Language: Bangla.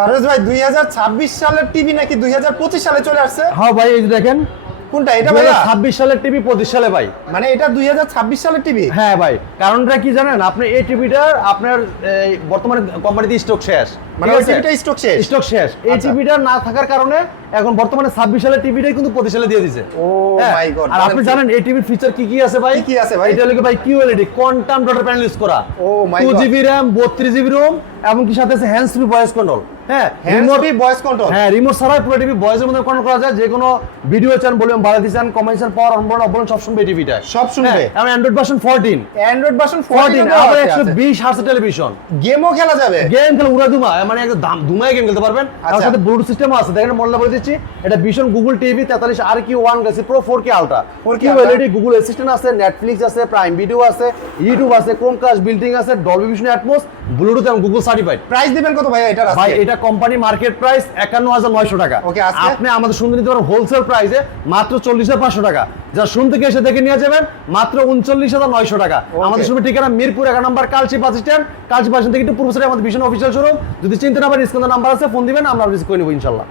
পারভেজ ভাই 2026 সালের টিভি নাকি 2025 সালে চলে আসছে? হ্যাঁ ভাই, এই যে দেখেন কোনটা এটা ভাই? 26 সালের টিভি 25 সালে ভাই। মানে এটা 2026 সালের টিভি? হ্যাঁ ভাই, কারণটা কি জানেন? আপনি এই টিভিটার আপনার বর্তমানে কোম্পানিতে স্টক শেষ, মানে ওই টিভিটা স্টক শেষ? স্টক শেষ। এই টিভিটা না থাকার কারণে এখন বর্তমানে 26 সালের টিভিটাই কিন্তু 25 সালে দিয়ে দিয়েছে। ও মাই গড। আর আপনি জানেন এই টিভির ফিচার কি কি আছে ভাই? কি আছে ভাই? এটা হলো ভাই QLED কোয়ান্টাম ডটের প্যানেল ইউজ করা। Oh my god. 2GB RAM 32GB ROM এবং কি সাথে আছে হ্যান্ডস ফ্রি ভয়েস কন্ট্রোল। হ্যাঁ, হ্যান্ডস ফ্রি ভয়েস কন্ট্রোল। হ্যাঁ, রিমোট ছাড়াই পুরো টিভি ভয়েসের মধ্যে কন্ট্রোল করা যায়। যে কোনো ভিডিও চান, ভলিউম বাড়াতে চান, কমেন্ট পাওয়ার অন বলেন সব শুনবে টিভিটা। সব শুনবে। এবং অ্যান্ড্রয়েড ভার্সন 14। অ্যান্ড্রয়েড ভার্সন 14 আবার 14 120 হার্টজ টেলিভিশন। গেমও খেলা যাবে? গেম খেলে উড়া দুমা, মানে একদম ধুমায় গেম খেলতে পারবেন। তার সাথে ব্লুটুথ সিস্টেমও আছে। দেখেন মডেলটা বলে দিচ্ছি, এটা vision Google TV 43 RQ1 Galaxy Pro 4K Ultra। 4K QLED Google assistant আছে, নেটফ্লিক্স আছে, প্রাইম ভিডিও আছে, ইউটিউব আছে, ক্রোমকাস্ট বিল্ডিং আছে, ডলবি ভিশন অ্যাটমস, ব্লুটুথ এবং গুগল সার্টিফাইড। প্রাইস দিবেন কত ভাই এটার আজকে? ভাই এটা কোম্পানি মার্কেট প্রাইস 51900 টাকা। ওকে, আজকে আপনি আমাদের শুনতে নিতে পারেন হোলসেল প্রাইসে মাত্র 40500 টাকা। যা শুনতে থেকে এসে দেখে নিয়ে যাবেন মাত্র 39900 টাকা। আমাদের শুনবে ঠিকানা মিরপুর 11 নম্বর Kalshi bus stand. Kalshi bus stand থেকে একটু পূর্ব সাইডে আমাদের ভিশন অফিসিয়াল শোরুম। যদি চিন্তা না পারেন স্ক্রিনে নাম্বার আছে, ফোন দিবেন, আমরা রিসিভ করে নেব ইনশাআল্লাহ।